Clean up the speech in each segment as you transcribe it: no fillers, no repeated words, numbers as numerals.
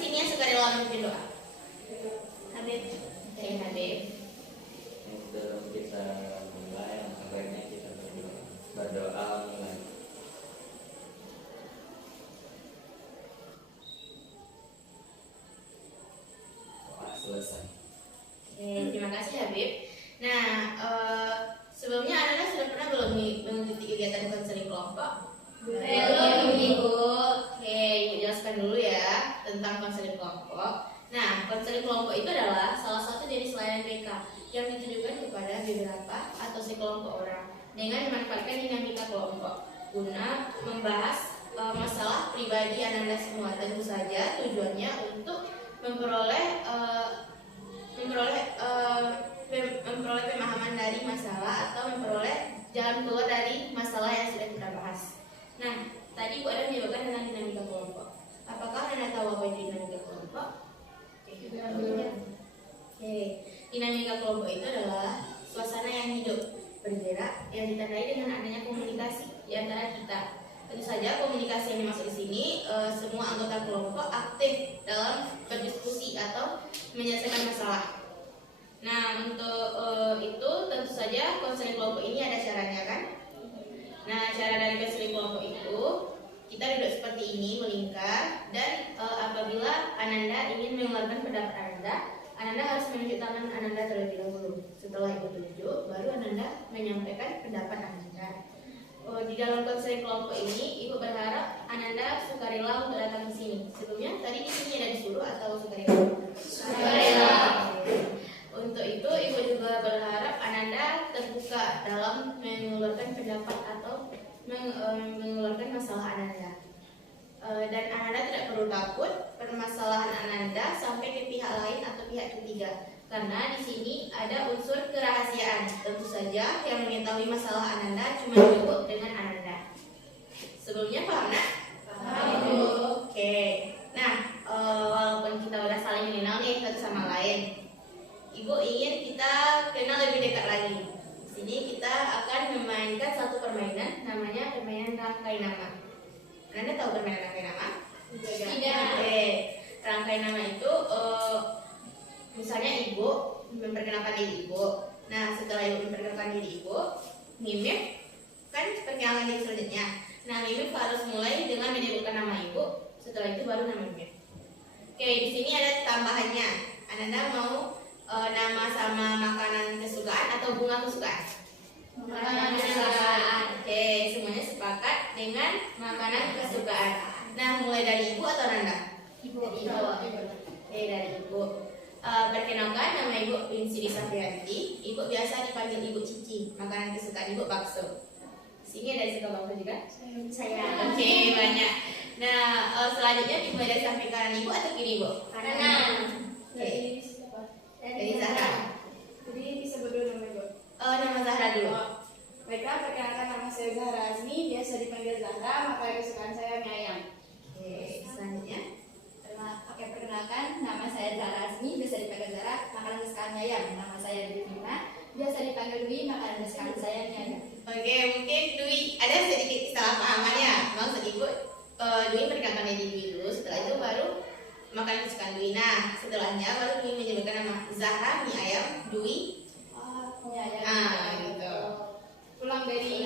sini yang sukarela memimpin doa? Habib. Oke, Habib. Sebelum kita mulai, sebaiknya kita berdoa mulai. Doa selesai. Oke, terima kasih Habib. Nah, sebelumnya Anda sudah pernah belum mengikuti kegiatan konseling kelompok? Belum, Ibu. Oke, Ibu jelaskan dulu ya tentang konseling kelompok. Nah, konseling kelompok itu adalah salah satu jenis layanan BK yang ditujukan kepada beberapa atau sekelompok orang dengan memanfaatkan dinamika kelompok guna membahas masalah pribadi Ananda semua. Tentu saja tujuannya untuk memperoleh pemahaman dari masalah atau memperoleh jalan keluar dari masalah yang sudah kita bahas. Nah, tadi Bu Ada menyebutkan tentang dinamika kelompok. Apakah Anda tahu apa itu dinamika kelompok? Oke, dinamika kelompok itu adalah suasana yang hidup, bergerak, yang ditandai dengan adanya komunikasi di antara kita. Tentu saja komunikasi yang dimaksud di sini, semua anggota kelompok aktif dalam berdiskusi atau menyelesaikan masalah. Nah, untuk itu tentu saja konseling kelompok ini ada caranya kan? Nah, cara dari konseling kelompok itu kita duduk seperti ini melingkar dan apabila Ananda ingin mengeluarkan pendapat Ananda harus menunjuk tangan Ananda terlebih dahulu. Setelah Ibu tunjuk, baru Ananda menyampaikan pendapat Ananda. Di dalam konseling kelompok ini, Ibu berharap Ananda sukarela untuk datang ke sini. Sebelumnya tadi di sini ada disuruh atau sukarela? Sukarela. Untuk itu, Ibu juga berharap Ananda terbuka dalam mengeluarkan pendapat atau mengeluarkan masalah Ananda. Dan Ananda tidak perlu takut permasalahan Ananda sampai ke pihak lain atau pihak ketiga, karena di sini ada unsur kerahasiaan. Tentu saja yang mengetahui masalah Ananda cuma cukup dengan Ananda. Sebelumnya paham nak? Paham. Oke. Nah, walaupun kita udah saling mengenal nih satu sama lain, Ibu ingin kita kenal lebih dekat lagi. Di sini kita akan memainkan satu permainan, namanya permainan rangkai nama. Anda tahu permainan rangkai nama? Tidak. Oke. Rangkai nama itu, misalnya Ibu memperkenalkan diri Ibu. Nah, setelah Ibu memperkenalkan diri Ibu, Mimif kan perkenalan diri selanjutnya. Nah, Mimif harus mulai dengan menyebutkan nama Ibu. Setelah itu baru nama Mimif. Oke, di sini ada tambahannya. Ananda mau nama sama makanan kesukaan atau bunga kesukaan? Makanan kesukaan. Oke, semuanya sepakat dengan makanan kesukaan. Nah, mulai dari Ibu atau Nanda? Ibu. Oke, dari Ibu. Perkenalkan, nama Ibu Insidi Safrianti. Ibu biasa dipanggil Ibu Cici. Makanan kesukaan Ibu bakso. Sini ada yang suka bakso juga? Saya. Oke, banyak. Nah, selanjutnya dimulai dari samping kanan Ibu atau kiri Ibu? Kanan. Oke, dari Zahra. Jadi disebut dulu nama Ibu. Nama Zahra dulu. Baiklah, perkenalkan nama saya Zahra Azmi, biasa dipanggil Zahra, makanan kesukaan saya mie ayam. Oke, selanjutnya. Oke, perkenalkan nama saya Zahra Azmi, biasa dipanggil Zahra, makanan kesukaan saya. Nama saya Devina, biasa dipanggil Dwi, makanan kesukaan saya mie ayam. Oke, mungkin Dwi ada sedikit kesalahpahaman ya. Maksud Ibu, Dwi perkenalkan diri Dwi dulu, setelah itu baru makanan kesukaan Dwi. Nah, setelahnya baru Dwi menyebutkan nama Zahra, mie ayam, Dwi. Mie ayam. Gitu. Pulang dari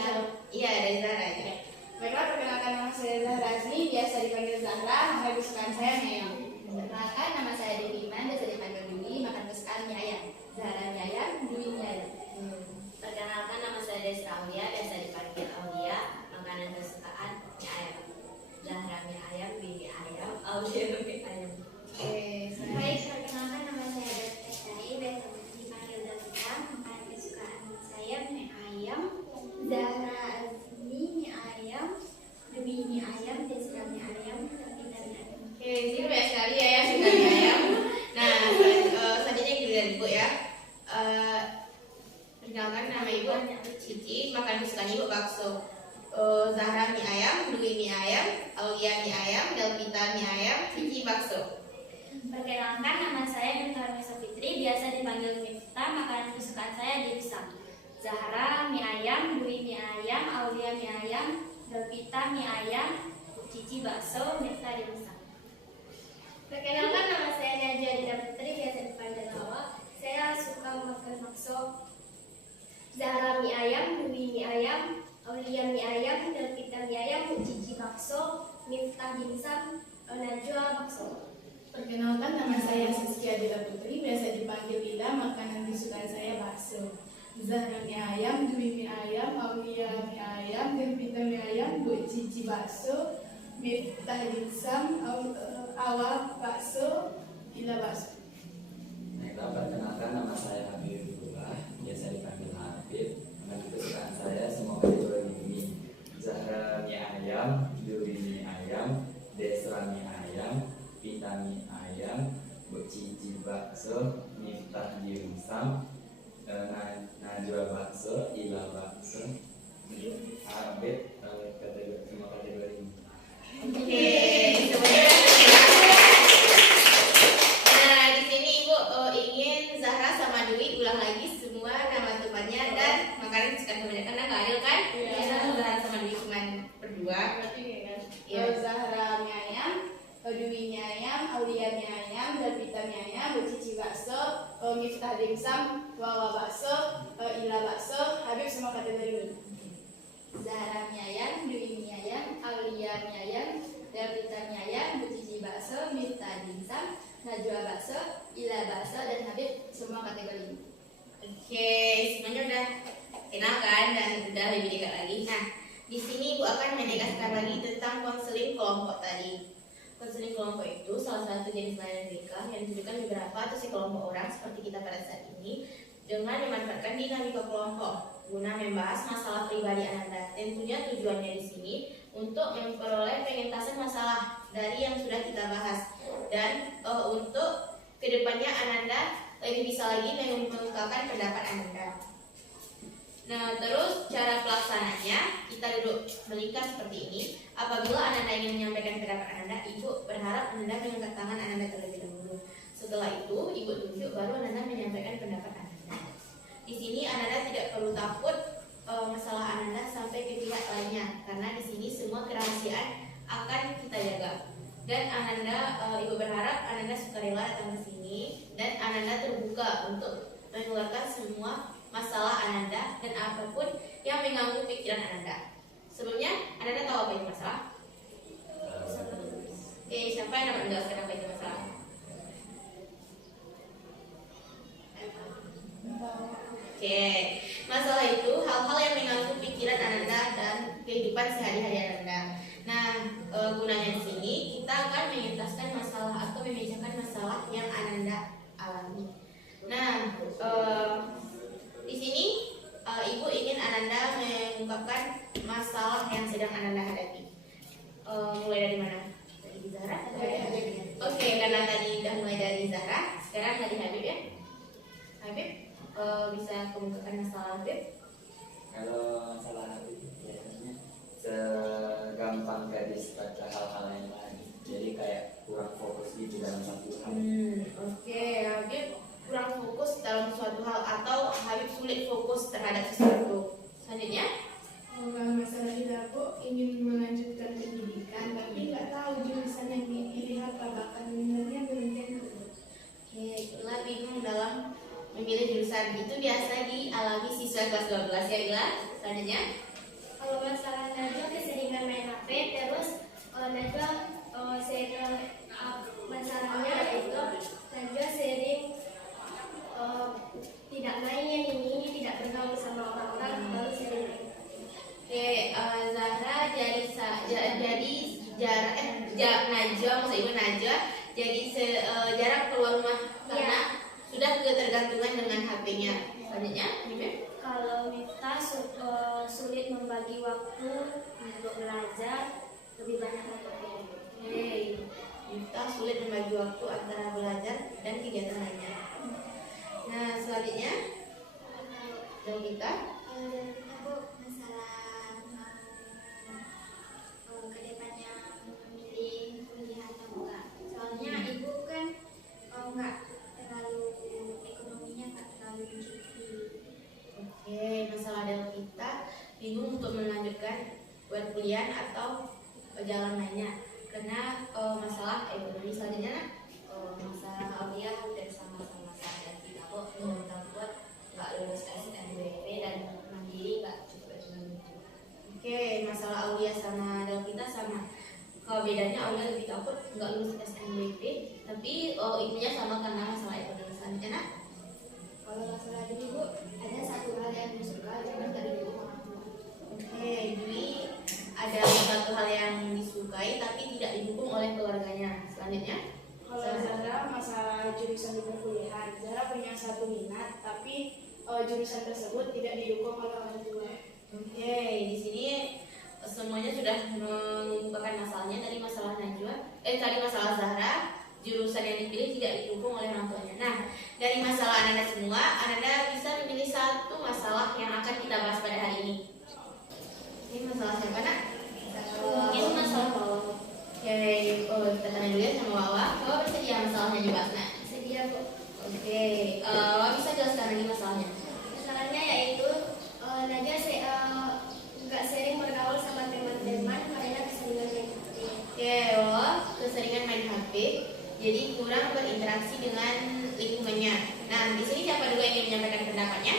Iya, dari Zahra aja. Baiklah, perkenalkan nama saya Zahra Azmi, biasa dipanggil Zahra, makanan kesukaan saya mie ayam. Perkenalkan nama saya Devina, biasa dipanggil Dwi, makan kesukaan mie ayam. Zahra mie ayam, Dwi mie ayam. Perkenalkan nama saya Desra Aulia, biasa dipanggil Aulia, makanan kesukaan mie ayam. Zahra mie ayam, Dwi mie ayam, Aulia mie ayam. Oke, Baik, perkenalkan nama saya Desri, biasa dipanggil Davina, makanan kesukaan saya mie ayam. Zahra Azmi mie ayam, Dwi mie ayam, Desra mie ayam, Davina mie ayam. Oke, di sini banyak sekali ya yang suka mie ayam. Nah, selanjutnya giliran Ibu ya. Perkenalkan nama Ibu Cici, makan kesukaan Ibu bakso. Zahra mie ayam, Dwi mie ayam, Aulia mie ayam, Delvita mie ayam, Cici bakso. Perkenalkan nama saya Nurul Fitri, biasa dipanggil Miftah, makanan kesukaan saya dimsum. Zahra mie ayam, Dwi mie ayam, Aulia mie ayam, Delvita mie ayam, Cici bakso, Miftah dimsum. Perkenalkan, nama saya Najwa Dinda Putri, biasa dipanggil Hawa. Saya suka makan bakso. Zahra mie ayam, Dwi mie ayam, Aulia mie ayam, Delvita mie ayam, Cici bakso, Miftah dimsum, Najwa bakso. Perkenalkan, nama saya Saskia Dila Putri, biasa dipanggil Lila. Makanan kesukaan saya bakso. Zahra mie ayam, Dwi mie ayam, Aulia mie ayam, Delvita mie ayam, Bu Cici bakso, Miftah dimsum, Awa bakso, Lila bakso. Baiklah, perkenalkan nama saya Habibullah, biasa dipanggil Habib. Makanan kesukaan saya semua kategori ini: Zahra mie ayam, Dwi mie ayam, Desra mie ayam, Vita mie ayam, Bu Cici bakso, Miftah dimsum, Najwa bakso, Ila bakso. Habib, kategori semua kategori ini. Oke, semuanya. Nah, di sini Ibu ingin Zahra sama Dwi ulang lagi semua nama temannya dan makanan kesukaan kebanyakan. Karena nggak adil kan? Iya. Karena Zahra sama Dwi cuma berdua. Berarti kayak kan? Iya. Zahra mie ayam, Dwi mie ayam, Aulia mie ayam, Delvita mie ayam, Bu Cici bakso, Miftah dimsum, Wawa bakso, Ila bakso. Habib semua kategori ini. Zahra mie ayam, Dwi mie ayam, Aulia mie ayam, Delvita mie ayam, Bu Cici bakso, Miftah dimsum, Najwa bakso, Ila bakso, dan Habib semua kategori ini. Oke, semuanya udah kenal kan dan udah lebih dekat lagi. Nah, di sini Ibu akan menegaskan lagi tentang konseling kelompok tadi. Konseling kelompok itu salah satu jenis layanan BK yang ditujukan beberapa atau sekelompok orang seperti kita pada saat ini dengan memanfaatkan dinamika kelompok guna membahas masalah pribadi Ananda. Tentunya tujuannya di sini untuk memperoleh pengentasan masalah dari yang sudah kita bahas dan untuk kedepannya Ananda lebih bisa lagi mengungkapkan pendapat Ananda. Nah, terus cara pelaksananya kita duduk melingkar seperti ini. Apabila Ananda ingin menyampaikan pendapat Ananda, Ibu berharap Ananda mengangkat tangan Ananda terlebih dahulu. Setelah itu, Ibu tunjuk baru Ananda menyampaikan pendapat Ananda. Di sini Ananda tidak perlu takut masalah Ananda sampai ke pihak lainnya, karena di sini semua kerahasiaan akan kita jaga. Dan Ananda, Ibu berharap Ananda sukarela datang ke sini dan Ananda terbuka untuk mengeluarkan semua masalah Ananda dan apapun yang mengganggu pikiran Ananda. Sebelumnya, Ananda tahu apa itu masalah? Oke, siapa yang dapat menjelaskan apa itu masalah? Oke, masalah itu hal-hal yang mengganggu pikiran Ananda dan kehidupan sehari-hari Ananda. Nah, gunanya di sini kita akan mengentaskan masalah atau memecahkan masalah yang Ananda alami. Nah, di sini Ibu ingin Ananda mengungkapkan masalah yang sedang Ananda hadapi. Mulai dari mana? Dari Zahra? Dari Habib. Oke, karena tadi udah mulai dari Zahra, sekarang dari Habib ya. Habib, bisa kemukakan masalah Habib? Kalau masalah itu biasanya segampang gadis baca hal-hal yang lain, jadi kayak kurang fokus gitu dalam satu hal. Oke, Habib kurang fokus dalam suatu hal atau Habib sulit fokus terhadap sesuatu. Selanjutnya, Kalau masalah itu aku ingin melanjutkan pendidikan, tapi nggak tahu jurusan yang dipilih apa, bahkan minatnya belum tentu. oke, itulah bingung dalam memilih jurusan. Itu biasa dialami siswa kelas 12 ya, Ila. Selanjutnya, Kalau masalah Najwa keseringan main HP, terus Najwa masalahnya itu Najwa sering tidak main ini, tidak bergaul sama orang-orang, baru sering main. oke, Zahra Najwa, maksud Ibu Najwa jadi jarang keluar rumah karena sudah ketergantungan dengan HP-nya. Selanjutnya, Habib. Kalau Miftah sulit membagi waktu untuk belajar, lebih banyak nonton film. Hey, kita sulit membagi waktu antara belajar dan kegiatan lainnya. Nah, selanjutnya dari kita, Aku masalah kedepannya memilih kuliah atau enggak. Soalnya ibu kan enggak terlalu ekonominya enggak terlalu mencukupi. oke, masalah dari kita bingung untuk melanjutkan berkuliah atau jalan lainnya karena masalah ekonomi. Selanjutnya, Nak. bedanya Aulia lebih takut nggak lulus SNBP, tapi intinya sama karena masalah ekonomi selanjutnya. Nak? Kalau masalah ini Bu, ada satu hal yang disuka cuman nggak didukung orang tua. Oke, jadi ada satu hal yang disukai tapi tidak didukung oleh keluarganya. Selanjutnya, Kalau Zahra masalah jurusan di perkuliahan, Zahra punya satu minat tapi jurusan tersebut tidak didukung oleh orang tua. oke, di sini semuanya sudah mengemukakan masalahnya. Tadi masalah tadi masalah Zahra, jurusan yang dipilih tidak didukung oleh orang tuanya. Nah, dari masalah Ananda semua, Ananda bisa memilih satu masalah yang akan kita bahas pada hari ini. Ini masalah siapa, Nak? Mungkin masalah Wawa. Oke, kita tanya dulu ya sama Wawa. Wawa bersedia masalahnya dibahas, Nak? Sedia Bu. Oke, Wawa bisa jelaskan lagi masalahnya? Masalahnya yaitu Najwa nggak sering bergaul sama teman-teman karena keseringan main HP. Oke, Wawa keseringan main HP, jadi kurang berinteraksi dengan lingkungannya. Nah, di sini siapa dulu yang ingin menyampaikan pendapatnya?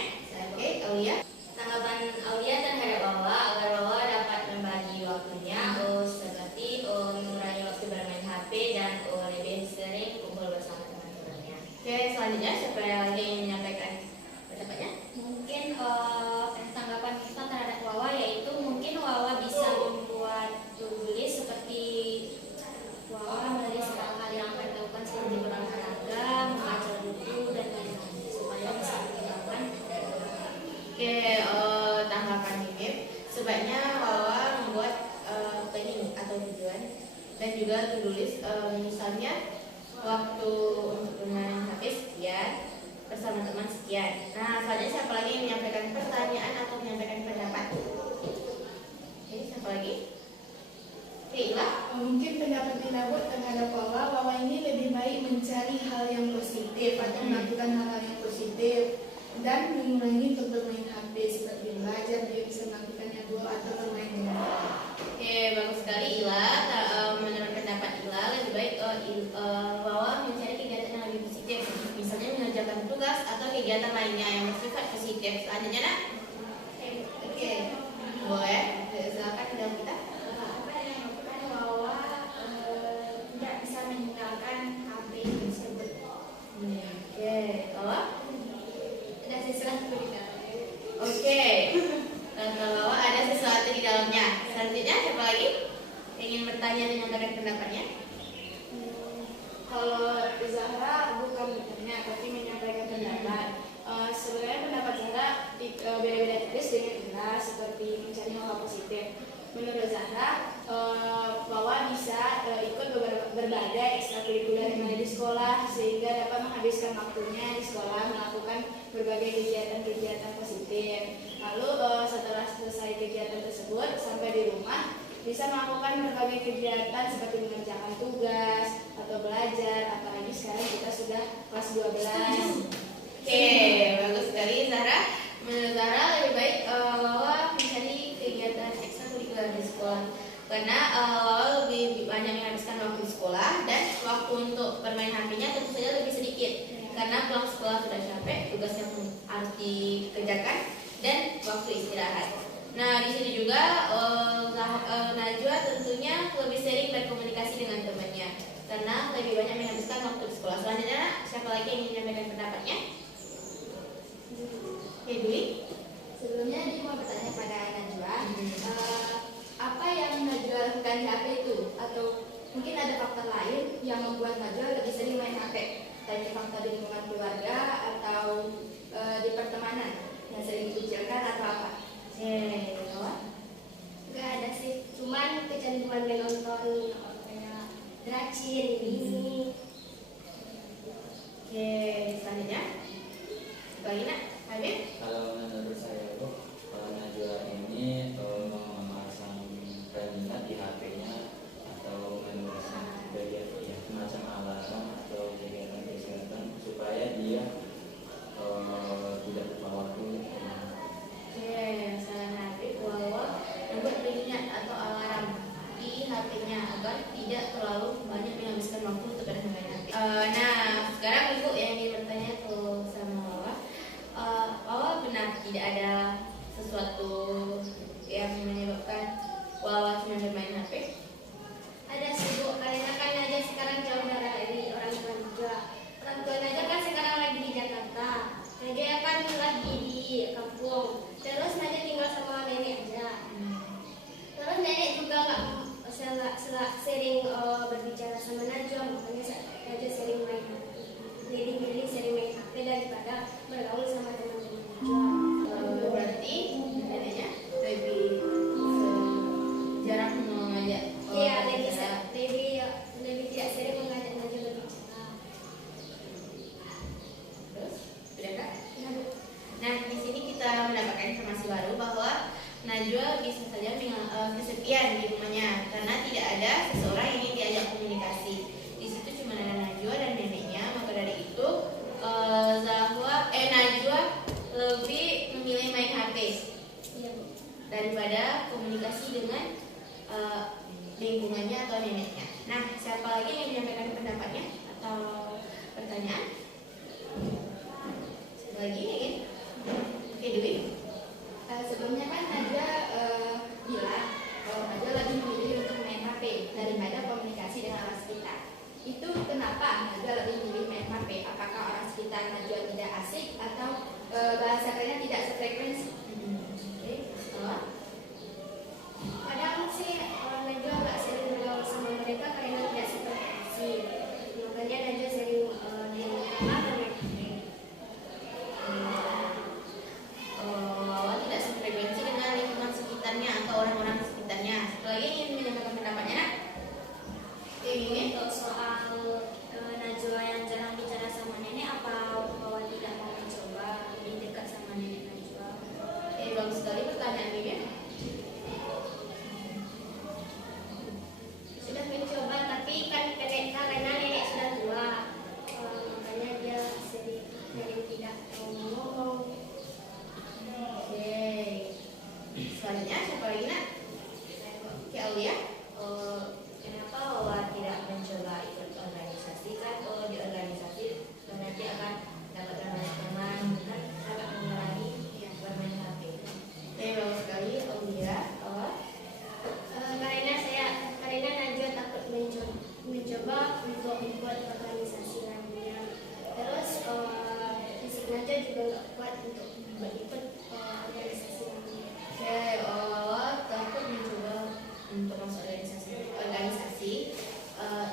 Oke, Aulia. Tanggapan Aulia terhadap Wawa agar Wawa dapat membagi waktunya seperti mengurangi waktu bermain HP dan lebih sering kumpul bersama teman-temannya. Oke, selanjutnya siapa lagi yang ingin menyampaikan pendapatnya? Mungkin tanggapan kita terhadap Wawa yaitu mungkin Wawa bisa membuat to-do list seperti Wawa menulis hal-hal yang akan dilakukan seperti berolahraga, membaca buku dan lain-lain supaya bisa mengembangkan. Oke, tanggapan ini sebaiknya Wawa membuat planning atau tujuan dan juga to-do list, misalnya waktu untuk bermain HP sekian, bersama teman sekian. Nah, selanjutnya siapa lagi yang menyampaikan pertanyaan atau menyampaikan pendapat? Oke, siapa lagi? Oke, Ila. Mungkin pendapat Ila terhadap Wawa ini lebih baik mencari hal yang positif atau melakukan hal-hal yang positif dan mengurangi untuk bermain HP seperti belajar, dia bisa melakukannya dulu atau bermain dengan teman. Oke, bagus sekali Ila. Menurut pendapat Ila, lebih baik Wawa mencari kegiatan yang lebih positif, misalnya mengerjakan tugas atau kegiatan lainnya yang bersifat positif. Selanjutnya, Nak? Oke, boleh. Silakan jawab kita. Apa yang menyebabkan Wawa tidak bisa meninggalkan HP tersebut? Oke, Wawa. Ada sesuatu di dalamnya. Oke, kata Wawa ada sesuatu di dalamnya. Selanjutnya, siapa lagi ingin bertanya dan menyampaikan pendapatnya? Kalau Zahra bukan bertanya tapi menyampaikan pendapat. Sebenarnya pendapat Zahra beda-beda tipis dengan Ila seperti mencari hal positif. Menurut Zahra, Wawa bisa ikut berbagai ekstrakurikuler yang ada di sekolah sehingga dapat menghabiskan waktunya di sekolah melakukan berbagai kegiatan-kegiatan positif. Lalu setelah selesai kegiatan tersebut sampai di rumah bisa melakukan berbagai kegiatan seperti mengerjakan tugas atau belajar, apalagi sekarang kita sudah kelas 12. Oke, bagus sekali Zahra. Menurut Zahra lebih baik Wawa mencari kegiatan ekstrakurikuler di sekolah karena Wawa lebih banyak menghabiskan waktu di sekolah dan waktu untuk bermain HP-nya tentu saja lebih sedikit karena pulang sekolah sudah capek, tugas yang harus dikerjakan dan waktu istirahat. Nah, di sini juga Najwa tentunya lebih sering berkomunikasi dengan temannya karena lebih banyak menghabiskan waktu di sekolah. Selanjutnya, siapa lagi yang ingin menyampaikan pendapatnya? Oke, Dwi. Sebelumnya dia mau bertanya pada Najwa, apa yang Najwa lakukan di HP itu? Atau mungkin ada faktor lain yang membuat Najwa lebih sering main HP? Tanya faktor di lingkungan keluarga atau di pertemanan yang sering dikucilkan atau apa? Gak ada sih, cuman kecanduan menonton kayak Dracin ini. Oke, selanjutnya. Lagi nak, Habib? Kalau menurut saya Bu, kalau Najwa ini memasang minat di HP-nya atau memasang kegiatan ya, semacam alarm atau kegiatan supaya dia tidak lupa waktu. Oke, salah Habib bahwa membuat pengingat atau alarm di HP-nya agar tidak terlalu banyak menghabiskan waktu untuk bermain HP. Nah, sekarang Ibu yang ingin bertanya tuh sama Wawa, juga nggak kuat untuk ikut organisasi lagi. Oke, takut mencoba untuk masuk organisasi.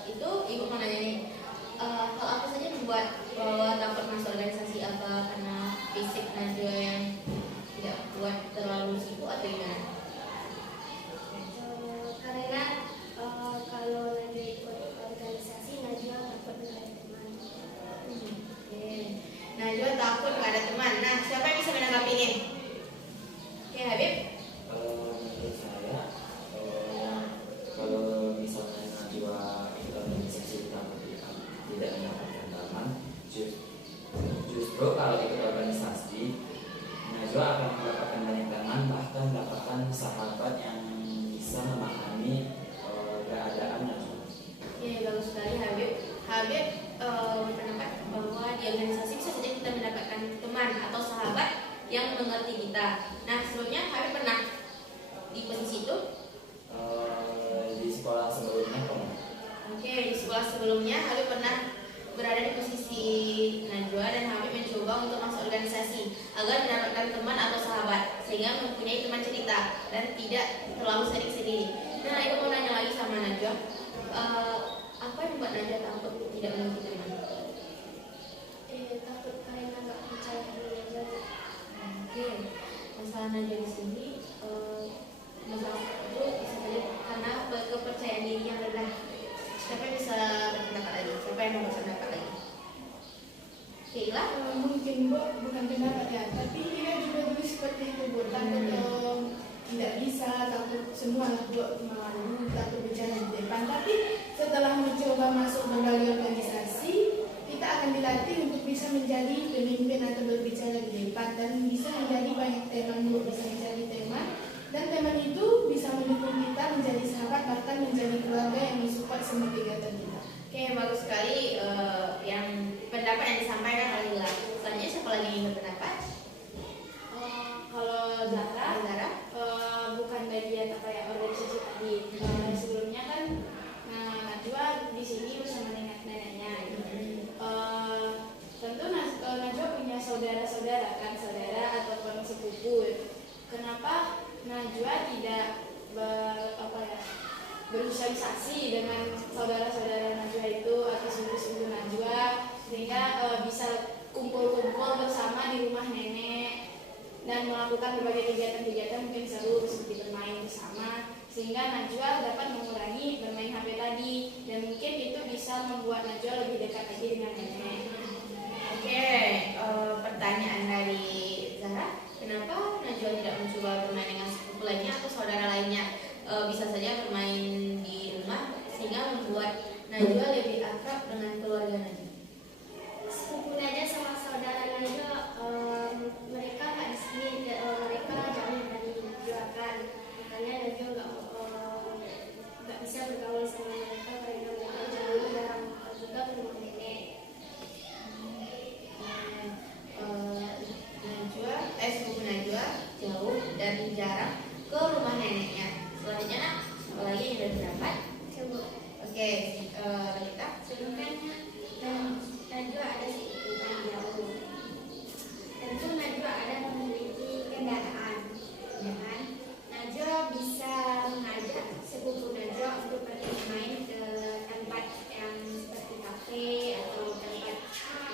Itu ibu mau nanya nih, hal apa saja membuat bahwa takut masuk organisasi? Apa karena fisik Najwa yang tidak kuat, terlalu sibuk atau gimana? Karena kalau Najwa ikut organisasi, Najwa takut nggak ada teman. Oke, Najwa takut nggak ada teman. Nah, siapa yang bisa menanggapi ini? Oke, Habib. Kalau menurut saya, kalau misalnya Najwa ikut organisasi tapi tidak mendapatkan teman, justru kalau ikut organisasi Najwa akan mendapatkan banyak teman, bahkan mendapatkan sahabat yang bisa memahami keadaan Najwa. Oke, bagus sekali Habib. Habib berpendapat bahwa di organisasi bisa saja kita mendapatkan teman atau sahabat yang mengerti kita. Nah, sebelumnya Habib pernah di posisi itu? Di sekolah sebelumnya pernah. Oke, di sekolah sebelumnya Habib pernah berada di posisi Najwa dan Habib mencoba untuk masuk organisasi agar mendapatkan teman atau sahabat sehingga mempunyai teman cerita dan tidak terlalu sering sendiri. Nah, Ibu mau nanya lagi sama Najwa, apa yang membuat Najwa takut tidak memiliki teman? Takut karena nggak percaya diri aja. Oke, masalah Najwa di sini masalah itu bisa saja karena kepercayaan diri yang rendah. Siapa yang bisa berpendapat lagi? Siapa yang mau berpendapat lagi? Sheila? Mungkin Bu, bukan pendapat ya, tapi dia juga dulu seperti itu Bu, takut tidak bisa, takut semua lah Bu, malu, takut bicara di depan. Tapi setelah mencoba masuk berbagai organisasi, kita akan dilatih untuk bisa menjadi pemimpin atau berbicara di depan dan bisa menjadi banyak teman Bu, bisa menjadi teman. Dan teman itu bisa mendukung kita menjadi sahabat, bahkan menjadi keluarga yang mensupport semua kegiatan kita. Oke, bagus sekali yang pendapat yang disampaikan oleh Lila. Selanjutnya siapa lagi yang berpendapat? Kalau Zara? bukan bagian apa ya organisasi tadi. Sebelumnya kan Najwa di sini bersama neneknya. Tentu Najwa punya saudara-saudara kan, saudara ataupun sepupu. Kenapa Najwa tidak bersosialisasi dengan saudara-saudara Najwa itu atau sepupu Najwa sehingga bisa kumpul-kumpul bersama di rumah nenek dan melakukan berbagai kegiatan-kegiatan mungkin seru seperti bermain bersama sehingga Najwa dapat mengurangi bermain HP tadi dan mungkin itu bisa membuat Najwa lebih dekat lagi dengan nenek. Oke, pertanyaan dari Zara, kenapa Najwa tidak mencoba bermain dengan sepupu lainnya atau saudara lainnya? Bisa saja bermain di rumah sehingga membuat Najwa lebih akrab dengan keluarga Najwa. Sepupu Najwa sama saudara Najwa, mereka nggak di sini, mereka jauh dari Najwa kan, makanya Najwa nggak bisa bergaul sama mereka karena mereka jauh, jarang juga ke rumah nenek. Sepupu Najwa jauh dan jarang ke rumah neneknya. Selanjutnya nak, apa lagi yang berpendapat? Coba. Oke, Rita. Sebenarnya Najwa ada sepupu yang jauh. Tentu Najwa ada memiliki kendaraan, ya kan? Najwa bisa mengajak sepupu Najwa untuk pergi main ke tempat yang seperti kafe atau tempat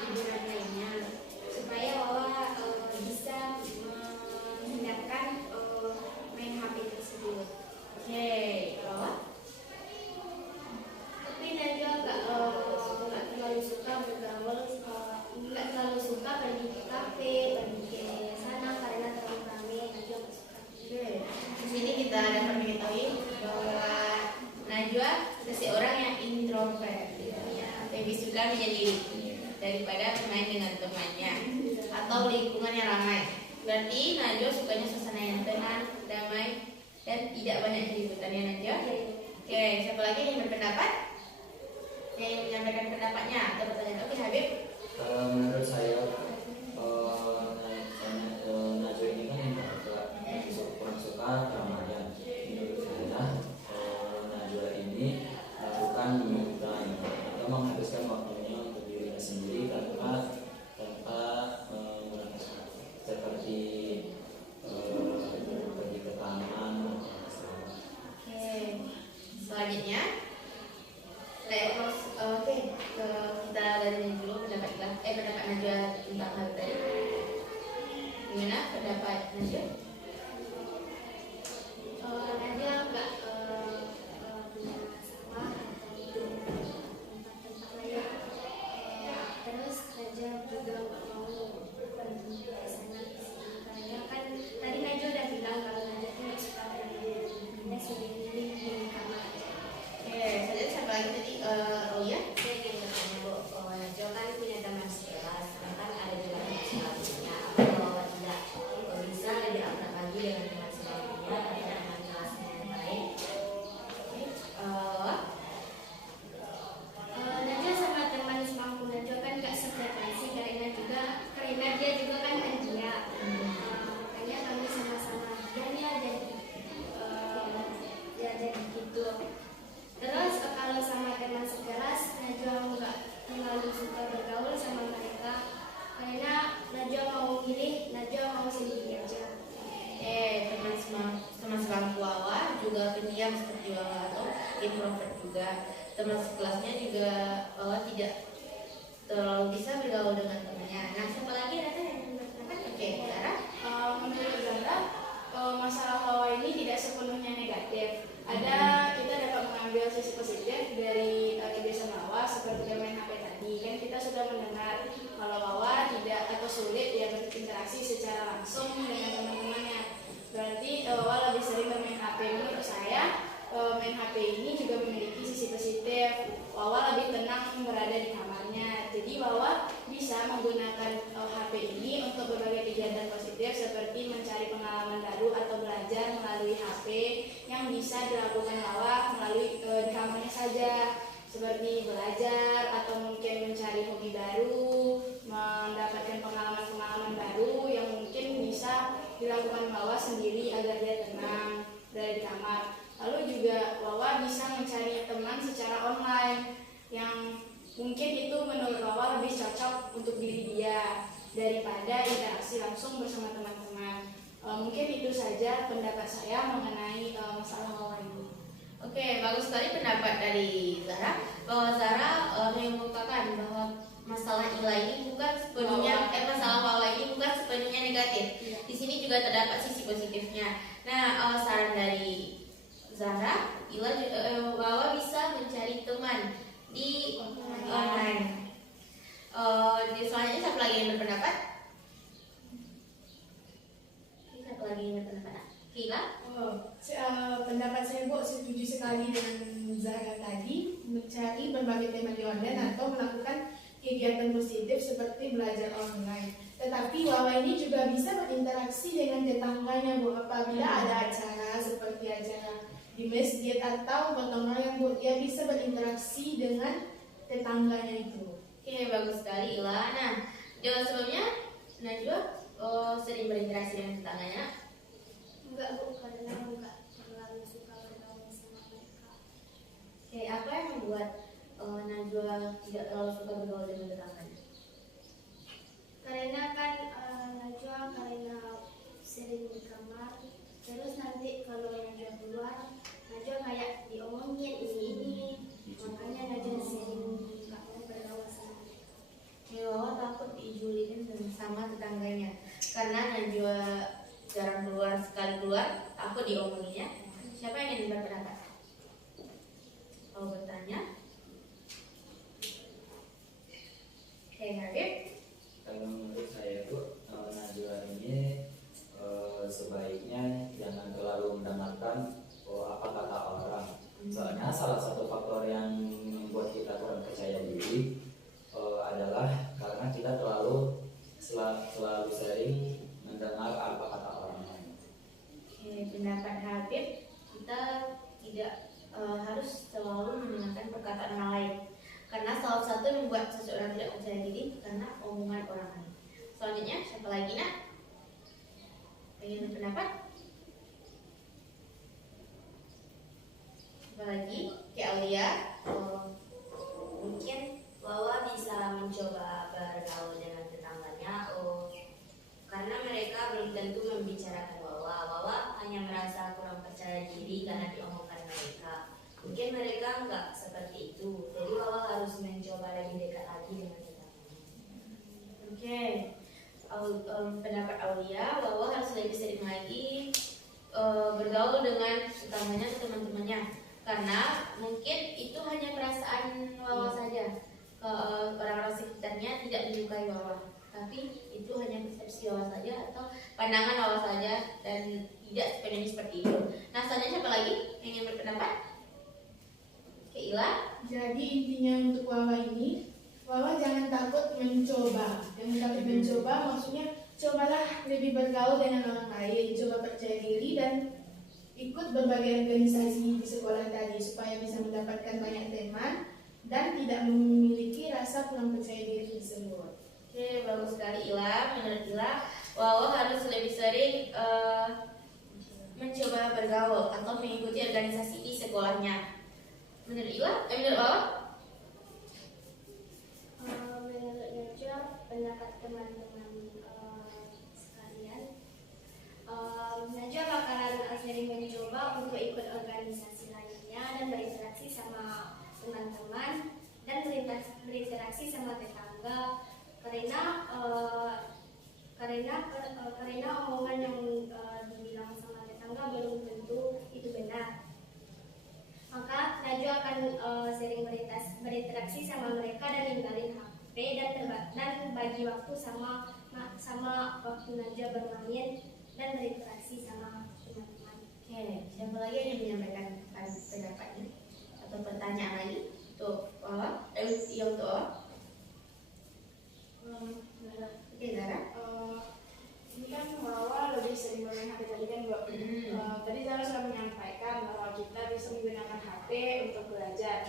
hiburan lainnya, supaya Wawa bisa menghindarkan main HP tersebut. Oke, Wawa. Tapi Najwa nggak terlalu suka bergaul, nggak terlalu suka pergi ke kafe, pergi ke sana karena terlalu ramai. Najwa nggak suka. Oke, di sini kita dapat mengetahui bahwa Najwa seseorang yang introvert, lebih suka menyendiri daripada bermain dengan temannya atau lingkungan yang ramai. Berarti Najwa sukanya suasana yang tenang, damai, dan tidak banyak keributan ya Najwa. Oke, siapa lagi yang berpendapat? Yang menyampaikan pendapatnya atau pertanyaan? Oke, Habib. Menurut saya Najwa ini kan yang kurang suka keramaian. Menurut saya Najwa ini melakukan mengutan atau menghabiskan waktunya untuk dirinya sendiri tanpa menggunakan pendapat Najwa tentang hal tadi? Gimana pendapat Najwa? Najwa nggak punya masalah atau tentang lain. Terus Najwa juga nggak mau pergi ke sana ke sini karena kan tadi Najwa udah bilang kalau Najwa tuh nggak suka pergi sendiri di kamar. Oke, saya siapa lagi tadi? Oh ya? Saya ingin bertanya Bu, Najwa kan punya teman sekelas, sedangkan ada juga teman sebagainya. Apa bahwa tidak bisa lebih akrab lagi dengan teman sebagainya atau teman kelasnya yang lain? Najwa sama teman semampu Najwa kan nggak sefrekuensi karena dia juga kan India. Makanya kami sama-sama dia jadi gitu. Terus kalau sama teman sekelas Najwa nggak terlalu suka bergaul sama mereka karena Najwa mau milih, Najwa mau sendiri aja. Teman sebangku Wawa juga pendiam seperti Wawa atau introvert juga. Teman sekelasnya juga Wawa tidak terlalu bisa bergaul dengan temannya. Nah, siapa lagi ada yang berpendapat? Oke, Zara. Menurut Zara, masalah Wawa ini tidak sepenuhnya negatif. Kita dapat mengambil sisi positif dari kebiasaan Wawa seperti bermain HP tadi. Kan kita sudah mendengar kalau Wawa tidak atau sulit ya berinteraksi secara langsung dengan teman-temannya. Berarti Wawa lebih sering bermain HP. Menurut saya, main HP ini juga memiliki sisi positif. Wawa lebih tenang berada di kamarnya. Jadi Wawa bisa menggunakan HP ini untuk berbagai kegiatan positif seperti mencari pengalaman baru atau belajar melalui HP yang bisa dilakukan Wawa melalui di kamarnya saja, seperti belajar atau mungkin mencari hobi baru, mendapatkan pengalaman-pengalaman baru yang mungkin bisa dilakukan Wawa sendiri agar dia tenang berada di kamar. Lalu juga Wawa bisa mencari teman secara online yang mungkin itu menurut Wawa lebih cocok untuk diri dia daripada interaksi langsung bersama teman-teman. Mungkin itu saja pendapat saya mengenai masalah Wawa ini. Oke, bagus sekali pendapat dari Zara bahwa Zara mengemukakan bahwa masalah Ila ini bukan sepenuhnya masalah Wawa ini bukan sepenuhnya negatif. Di sini juga terdapat sisi positifnya. Nah, saran dari Zara, Wawa bisa mencari teman di online. Di selanjutnya siapa lagi yang berpendapat? Siapa lagi yang berpendapat? Kila? Pendapat saya Bu setuju sekali dengan Zara tadi, mencari berbagai tema di online atau melakukan kegiatan positif seperti belajar online. Tetapi Wawa ini juga bisa berinteraksi dengan tetangganya Bu, apabila ada acara seperti acara di masjid atau gotong royong Bu, dia bisa berinteraksi dengan tetangganya itu. Oke, bagus sekali Ila. Nah, jawab sebelumnya Najwa sering berinteraksi dengan tetangganya. Enggak Bu, karena enggak terlalu suka bergaul sama mereka. Oke, apa yang membuat Najwa tidak terlalu suka bergaul dengan tetangganya? Karena kan Najwa sering di kamar, terus nanti kalau Najwa keluar, Najwa kayak diomongin ini, makanya Najwa sering nggak mau bergaul sama mereka. Wawa takut diijulin sama tetangganya karena Najwa jarang keluar, sekali keluar takut diomonginnya. Siapa yang ingin berpendapat? Kalau bertanya? Oke, Habib. Kalau menurut saya tuh Najwa ini sebaiknya jangan terlalu mendengarkan apa kata orang. Soalnya salah satu faktor yang membuat kita kurang percaya diri adalah karena kita selalu sering mendengar apa kata orang lain. Oke, pendapat Habib, kita tidak harus selalu mendengarkan perkataan orang lain karena salah satu yang membuat seseorang tidak percaya diri karena omongan orang lain. Selanjutnya, siapa lagi nak? Ingin berpendapat? Siapa lagi? Oke, Aulia. Mungkin Wawa bisa mencoba bergaul dengan tetangganya karena mereka belum tentu membicarakan Wawa. Wawa hanya merasa kurang percaya diri karena diomongkan mereka. Mungkin mereka enggak seperti itu, jadi Wawa harus mencoba lebih dekat lagi dengan tetangganya. Oke, pendapat Aulia bahwa harus lebih sering lagi bergaul dengan utamanya teman-temannya, karena mungkin itu hanya perasaan Wawa saja. Orang-orang sekitarnya tidak menyukai Wawa, tapi itu hanya persepsi Wawa saja atau pandangan Wawa saja dan tidak sepenuhnya seperti itu. Nah, selanjutnya siapa lagi yang ingin berpendapat? Oke, Ila. Jadi intinya untuk Wawa ini, Wawa jangan takut mencoba. Jangan takut mencoba, maksudnya cobalah lebih bergaul dengan orang lain, coba percaya diri dan ikut berbagai organisasi di sekolah tadi supaya bisa mendapatkan banyak teman dan tidak memiliki rasa kurang percaya diri tersebut. Oke, bagus sekali Ila. Menurut Ila, Wawa harus lebih sering mencoba bergaul atau mengikuti organisasi di sekolahnya. Menurut Ila, menurut Wawa? Menurut Najwa, pendapat teman-teman sekalian, Najwa bakalan sering mencoba untuk ikut organisasi lainnya dan berinteraksi sama teman-teman dan berinteraksi sama tetangga karena omongan yang dibilang sama tetangga belum tentu itu benar. Maka Najwa akan sering berinteraksi sama mereka dan ninggalin HP dan bagi waktu sama waktu Najwa bermain dan berinteraksi sama teman-teman. Oke, siapa lagi yang menyampaikan pendapatnya atau pertanyaan lagi untuk Wawa? Untuk Wawa? Oke, Zara. Ini kan Wawa lebih sering bermain HP tadi kan, Bu. Tadi Zara sudah menyampaikan bahwa kita bisa menggunakan HP untuk belajar.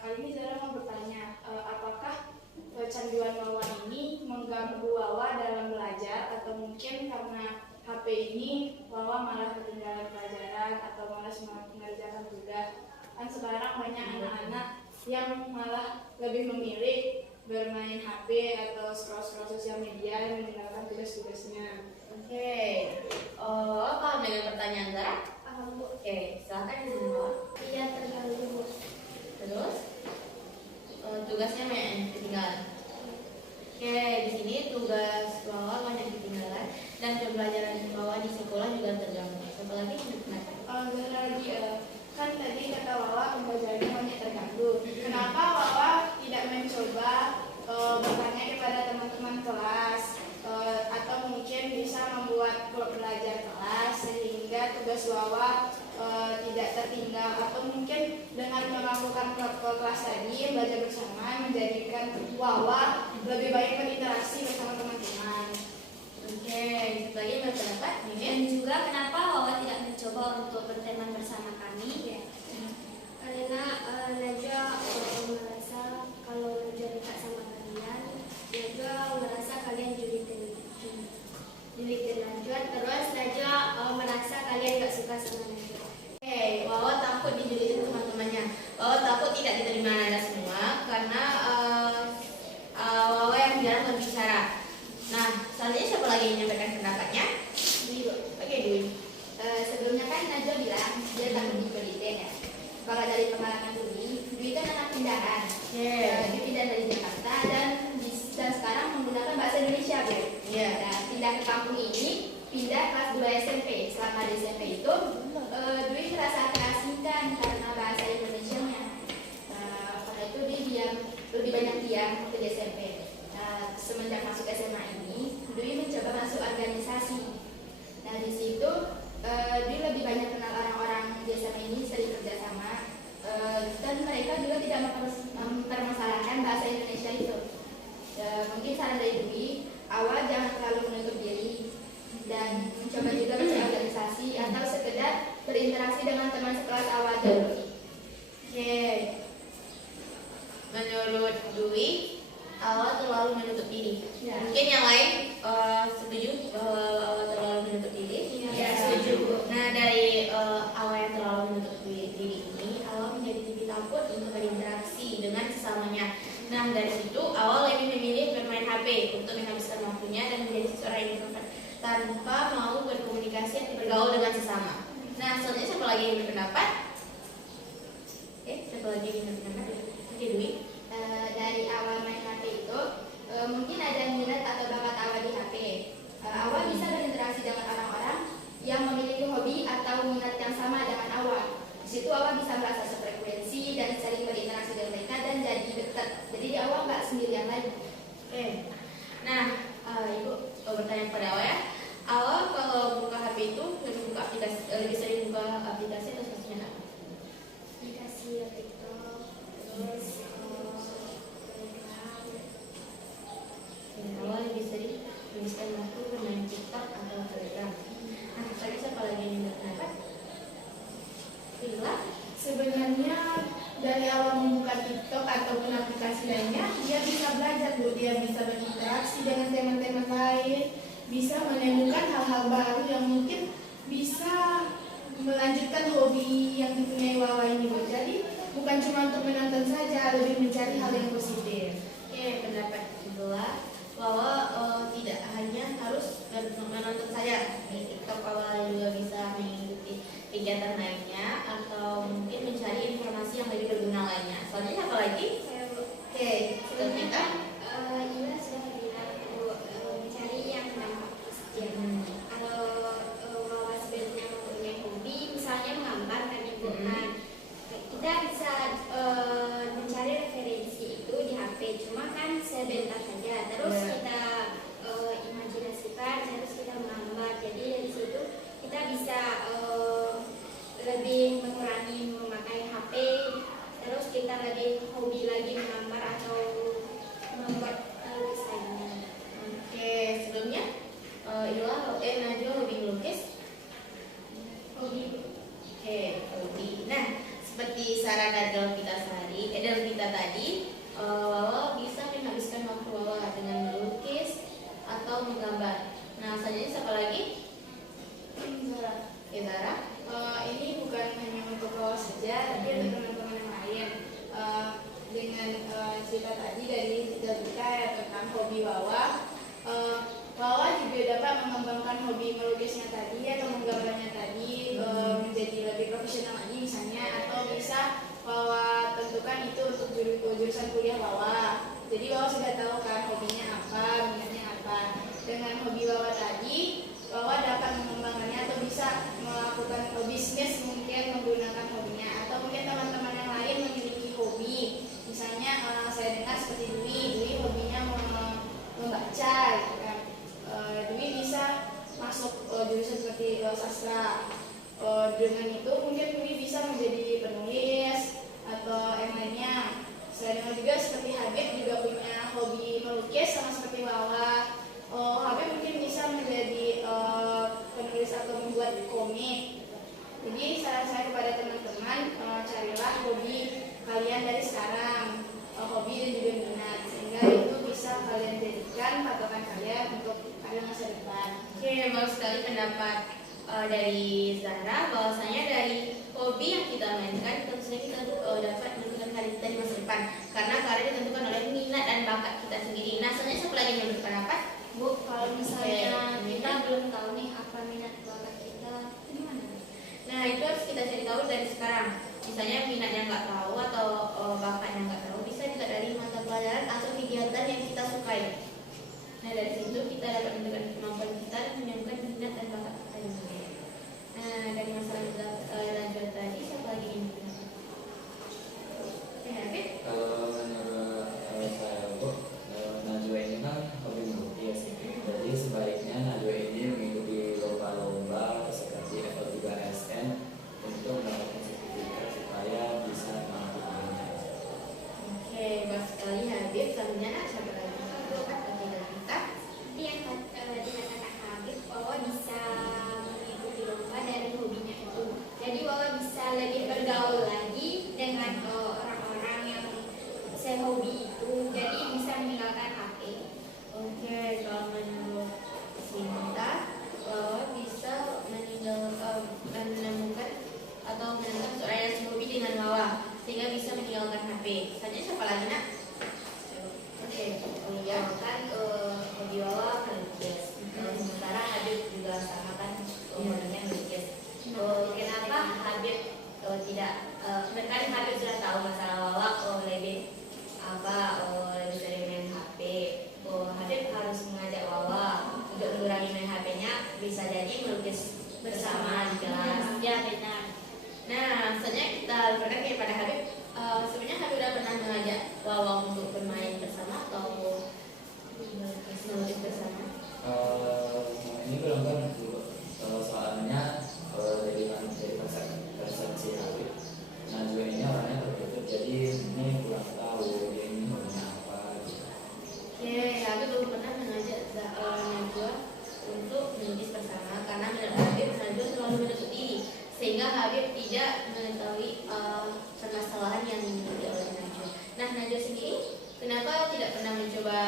Kali ini Zara mau bertanya, apakah kecanduan Wawa ini mengganggu Wawa dalam belajar atau mungkin karena HP ini Wawa malah ketinggalan pelajaran atau malas mengerjakan tugas? Kan sekarang banyak anak-anak yang malah lebih memilih bermain HP atau scroll sosial media dan meninggalkan tugas-tugasnya. Oke, paham dengan pertanyaan Zara? Paham, Bu? Oke, silakan izin Wawa. Iya, terganggu, Bu. Terus tugasnya banyak yang ketinggalan. Oke, di sini tugas Wawa banyak ketinggalan dan pembelajaran Wawa di sekolah juga terganggu. Siapa lagi yang berpendapat? Zara lagi, kan tadi kata Wawa pembelajarannya banyak terganggu. Kenapa Wawa tidak mencoba bertanya kepada teman-teman kelas atau mungkin bisa membuat klub belajar kelas sehingga tugas Wawa tidak tertinggal, atau mungkin dengan melakukan klub kelas tadi belajar bersama menjadikan Wawa lebih baik berinteraksi bersama teman-teman. Oke, siapa lagi yang berpendapat? Dan Mimin? juga kenapa Wawa tidak mencoba untuk berteman bersama kami? Ya. Karena Najwa merasa kalau Najwa dekat sama kalian, Najwa merasa kalian julitin Najwa. Terus Najwa merasa kalian gak suka sama Najwa. Oke, Wawa takut dijulitin teman-temannya. Wawa takut tidak diterima nada semua karena Wawa yang jarang berbicara. Nah, selanjutnya siapa lagi yang menyampaikan pendapatnya? Oke, Dwi. Sebelumnya kan Najwa bilang dia takut dijulitin ya. Kalau dari pengalaman Dwi kan anak pindahan. Dwi pindah dari Jakarta dan sekarang menggunakan bahasa Indonesia, Bu. Dan pindah ke kampung ini, pindah kelas 2 SMP. Selama di SMP itu, Dwi merasa terasingkan karena bahasa Indonesianya. Karena itu dia lebih banyak diam waktu di SMP. Semenjak masuk SMA ini, Dwi mencoba masuk organisasi. Nah, di situ Dwi lebih banyak kenal orang-orang di SMA ini, sering kerjasama, dan mereka juga tidak mempermasalahkan bahasa Indonesia itu. Mungkin saran dari Dwi, awal jangan terlalu menutup diri dan mencoba juga masuk organisasi atau sekedar berinteraksi dengan teman sekelas awal dulu. Oke. Menurut Dwi, awal terlalu menutup diri. Mungkin yang lain setuju bahwa awal terlalu menutup diri? Ya, setuju. Nah, dari awal yang terlalu menutup diri ini, awal menjadi lebih takut untuk berinteraksi dengan sesamanya. Nah, dari situ awal lebih memilih bermain HP untuk menghabiskan waktunya dan menjadi seorang yang introvert tanpa mau berkomunikasi atau bergaul dengan sesama. Nah, selanjutnya siapa lagi yang berpendapat? Oke, siapa lagi yang berpendapat? Oke, Dwi. Dari awal main HP itu mungkin ada minat Nah, Ibu bertanya kepada Awa ya. Awa kalau buka HP itu lebih buka aplikasi, lebih sering buka aplikasi atau sosmed apa? Aplikasi TikTok, terus Telegram. Awa lebih sering menghabiskan waktu bermain TikTok atau Telegram. Nah, tadi siapa lagi yang minta pendapat? Bila Sebenarnya dari awal membuka TikTok ataupun aplikasi lainnya, dia bisa belajar, Bu. Dia bisa berinteraksi dengan teman-teman lain, bisa menemukan hal-hal baru yang mungkin bisa melanjutkan hobi yang dipunyai Wawa ini, Bu. Jadi bukan cuma untuk menonton saja, lebih mencari hal yang positif. Oke, pendapat kedua, bahwa tidak hanya harus menonton saja di TikTok, Wawa juga bisa mengikuti kegiatan lainnya atau mungkin mencari informasi yang lebih berguna lainnya. Soalnya apa lagi? Oke, itu kita. Ila sudah bilang mencari yang berdampak positif. Kalau Wawa sebenarnya mempunyai hobi, misalnya menggambar kan Ibu. Nah, kita bisa mencari referensi itu di HP. Cuma kan sebentar saja. Terus kita imajinasikan, terus kita menggambar. Jadi dari situ kita bisa lebih mengurangi memakai HP. Terus kita lebih hobi lagi menggambar atau membuat lukisannya. Oke, sebelumnya Najwa hobi melukis. Hobi. Oke, hobi. Nah, seperti saran dalam kita tadi, Wawa bisa menghabiskan waktu Wawa dengan melukis atau menggambar. Nah, selanjutnya siapa lagi? Zara. Oke, Zara. Ini bukan hanya untuk Wawa saja, tapi untuk teman-teman yang lain. Dengan cerita tadi dari kita ya, tentang hobi Wawa, Wawa juga dapat mengembangkan hobi melukisnya tadi atau menggambarnya tadi menjadi lebih profesional lagi misalnya, atau bisa Wawa tentukan itu untuk jurusan kuliah Wawa. Jadi Wawa sudah tahu kan hobinya apa, minatnya apa. Dengan hobi Wawa tadi, Wawa dapat mengembangkannya atau bisa melakukan bisnis mungkin menggunakan hobinya, atau mungkin teman-teman yang lain memiliki hobi. Misalnya saya dengar seperti Dwi hobinya membaca, gitu kan. Dwi bisa masuk jurusan seperti sastra. Dengan itu mungkin Dwi bisa menjadi penulis atau yang lainnya. Saya dengar juga seperti Habib juga punya hobi melukis sama seperti Wawa. Habib mungkin bisa menjadi penulis atau membuat komik. Jadi saran saya kepada teman-teman, carilah hobi kalian dari sekarang, hobi dan juga minat, sehingga itu bisa kalian jadikan patokan kalian untuk karir masa depan. Oke, bagus sekali pendapat dari Zahra, bahwasanya dari hobi yang kita mainkan tentu saja kita dapat menentukan karir kita di masa depan, karena karir ditentukan oleh minat dan bakat kita sendiri. Nah, selanjutnya siapa lagi yang menurut pendapat? Bu, kalau misalnya kita belum tahu nih apa minat bakat kita, gimana? Nah, itu harus kita cari tahu dari sekarang. Misalnya minatnya nggak tahu atau bakatnya nggak tahu, bisa juga dari mata pelajaran atau kegiatan yang kita sukai. Nah, dari situ kita dapat menentukan kemampuan kita dan menemukan minat dan bakat kita juga. Nah, dari masalah lanjut tadi, siapa lagi yang berpendapat? Oke, Habib. Kalau menurut saya, Bu, Najwa ini kan hobi melukis. Jadi sebaiknya Najwa ini mengikuti lomba-lomba seperti F3SN untuk mendapatkan sertifikat supaya bisa melakukannya. Oke, bagus sekali Habib. Selanjutnya siapa lagi? Oke, dari kita. Tapi yang dikatakan Habib, Wawa bisa mengikuti lomba dari hobinya itu. Jadi Wawa bisa lebih bergaul lagi dengan orang-orang yang sehobi itu. Jadi bisa meninggalkan HP. Oke, kalau menurut Sinta, bisa menemukan atau menemukan seorang yang hobi dengan Wawa, sehingga bisa meninggalkan HP. Selanjutnya siapa lagi, Nak? Oke, Ya kan hobi Wawa melukis. Sementara Habib juga sama kan hobinya melukis. Kenapa Habib tidak? Kan Habib sudah tahu masalah Wawa lebih lebih sering main HP. Habib harus mengajak Wawa untuk mengurangi main HP-nya. Bisa jadi melukis bersama di kelas. Ya benar. Nah, selanjutnya kita berikan kepada Habib. Sebenarnya Habib sudah pernah mengajak Wawa untuk bermain bersama atau Menulis bersama. Ini kurang tahu soalnya dari persepsi Habib. Najwa ini orangnya tertutup, jadi ini kurang tahu dia ini maunya apa. Gitu. Oke, Habib belum pernah mengajak Najwa untuk menulis bersama karena menurut Habib Najwa selalu menutup diri sehingga Habib tidak mengetahui permasalahan yang dimiliki oleh Najwa. Nah, Najwa sendiri kenapa tidak pernah mencoba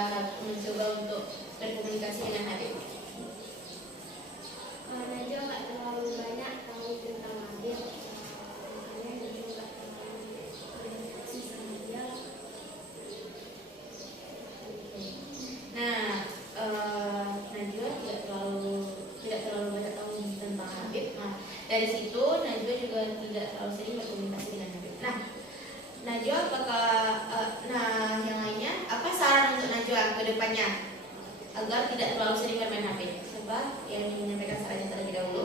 untuk berkomunikasi dengan Habib? Najwa nggak terlalu banyak tahu tentang Habib, makanya Najwa nggak terlalu komunikasi sama dia. Nah, Najwa tidak terlalu banyak tahu tentang Habib. Nah, dari situ Najwa juga tidak terlalu sering berkomunikasi dengan Habib. Nah, Najwa apakah yang lainnya apa saran untuk Najwa ke depannya agar tidak terlalu sering bermain HP? Coba yang menyampaikan sarannya terlebih dahulu.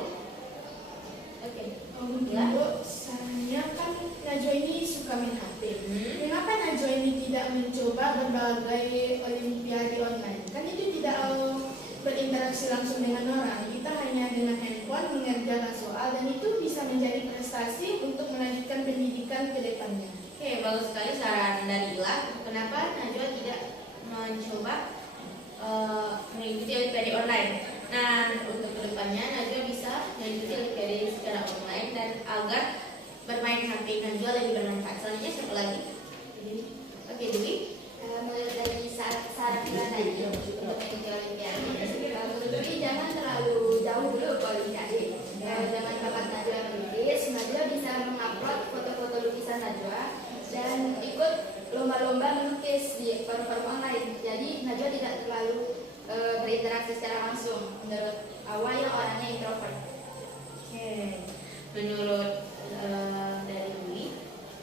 Oke. Untuk sarannya kan Najwa ini suka main HP. Mengapa Najwa ini tidak mencoba berbagai olimpiade online? Kan itu tidak berinteraksi langsung dengan orang. Kita hanya dengan handphone mengerjakan soal dan itu bisa menjadi prestasi untuk melanjutkan pendidikan ke depannya. Oke, bagus sekali saran dari Ila. Kenapa Najwa tidak mencoba mengikuti olimpiade online? Nah, untuk kedepannya Najwa bisa mengikuti olimpiade secara online dan agar bermain HP Najwa lebih bermanfaat. Selanjutnya siapa lagi? Oke, Dewi. Menurut dari saran kita tadi untuk mengikuti olimpiade, menurut Dwi jangan terlalu jauh dulu ke olimpiade. Jangan bakat Najwa menulis, Najwa bisa mengupload foto-foto lukisan Najwa dan ikut lomba-lomba melukis di forum-forum online. Jadi Najwa tidak terlalu berinteraksi secara langsung. Menurut awalnya orangnya introvert. Oke, menurut dari Dewi,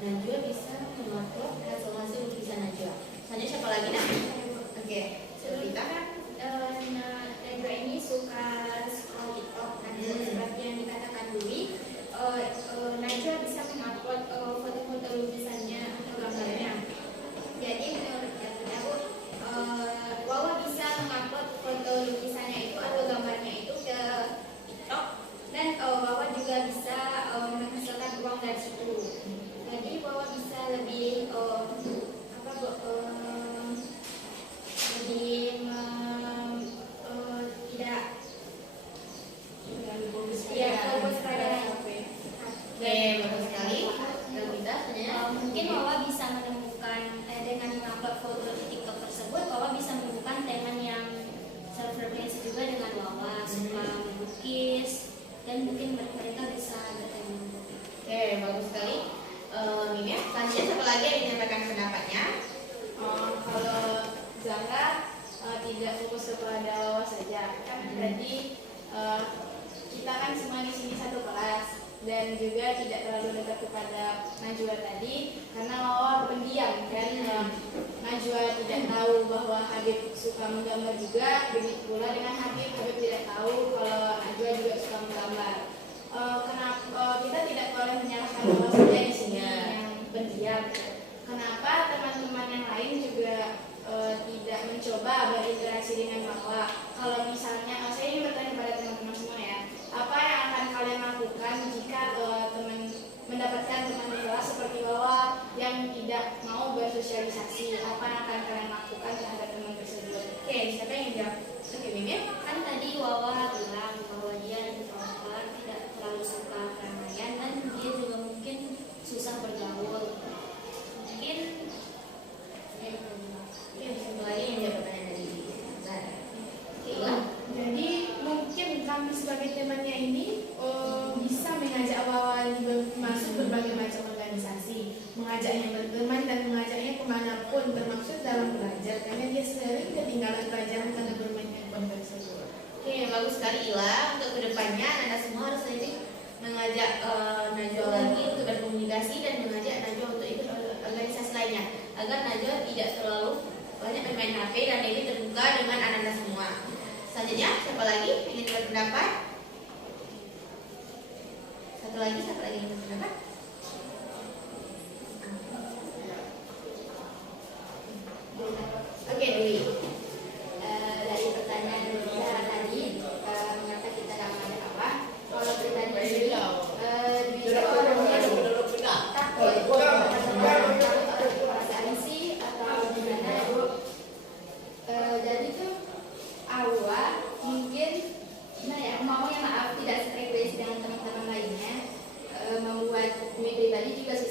Najwa bisa mengupload hasil-hasil lukisan Najwa. Selanjutnya siapa lagi nak? Oke, kita Najwa ini suka scroll TikTok. Seperti yang dikatakan Dwi, Najwa bisa mengupload foto-foto lukisannya atau gambarnya. Jadi menurut aku, Wawa bisa mengupload foto lukisannya itu atau gambarnya itu ke TikTok dan Wawa juga bisa menghasilkan uang dari situ. Jadi Wawa bisa lebih tidak fokus pada Oke, bagus sekali. Dan kita sebenarnya mungkin Wawa bisa menemukan dengan mengupload foto di TikTok tersebut, Wawa bisa menemukan teman yang sefrekuensi juga dengan Wawa, suka melukis dan mungkin mereka bisa bertemu. Oke, bagus sekali. Mimia, selanjutnya siapa lagi yang menyampaikan pendapatnya? Kalau Zahra tidak fokus kepada Wawa saja, kan berarti kita kan semua di sini satu kelas dan juga tidak terlalu dekat kepada Najwa tadi karena Wawa pendiam kan. Najwa tidak tahu bahwa Habib suka menggambar juga, begitu pula dengan Habib tidak tahu kalau Najwa juga suka menggambar. Kenapa kita tidak boleh menyalahkan Wawa saja di sini yang pendiam? Kenapa teman-teman yang lain juga tidak mencoba berinteraksi dengan Wawa? Kalau misalnya, saya ingin bertanya kepada teman-teman semua ya, apa yang akan kalian lakukan jika mendapatkan teman di kelas seperti Wawa yang tidak mau bersosialisasi? Apa yang akan kalian lakukan terhadap teman tersebut? Oke, siapa yang jawab? Oke, Mimia. Kan tadi Wawa bilang bahwa dia introvert, tidak terlalu suka keramaian dan dia juga mungkin susah bergaul. Mungkin Oke, satu lagi yang jawab pertanyaan dari Zahra. Oke, Ila. Jadi mungkin kami sebagai temannya ini bisa mengajak Wawa masuk berbagai macam organisasi, mengajaknya berteman dan mengajaknya kemanapun termasuk dalam belajar karena dia sering ketinggalan pelajaran karena bermain handphone tersebut. Oke, bagus sekali Ila. Untuk kedepannya Anda semua harus lebih mengajak Najwa lagi untuk berkomunikasi dan mengajak Najwa untuk ikut organisasi lainnya agar Najwa tidak terlalu banyak bermain HP dan lebih terbuka dengan anak-anak semua. Selanjutnya siapa lagi ingin berpendapat? Satu lagi, siapa lagi ingin berpendapat? Oke, Dewi.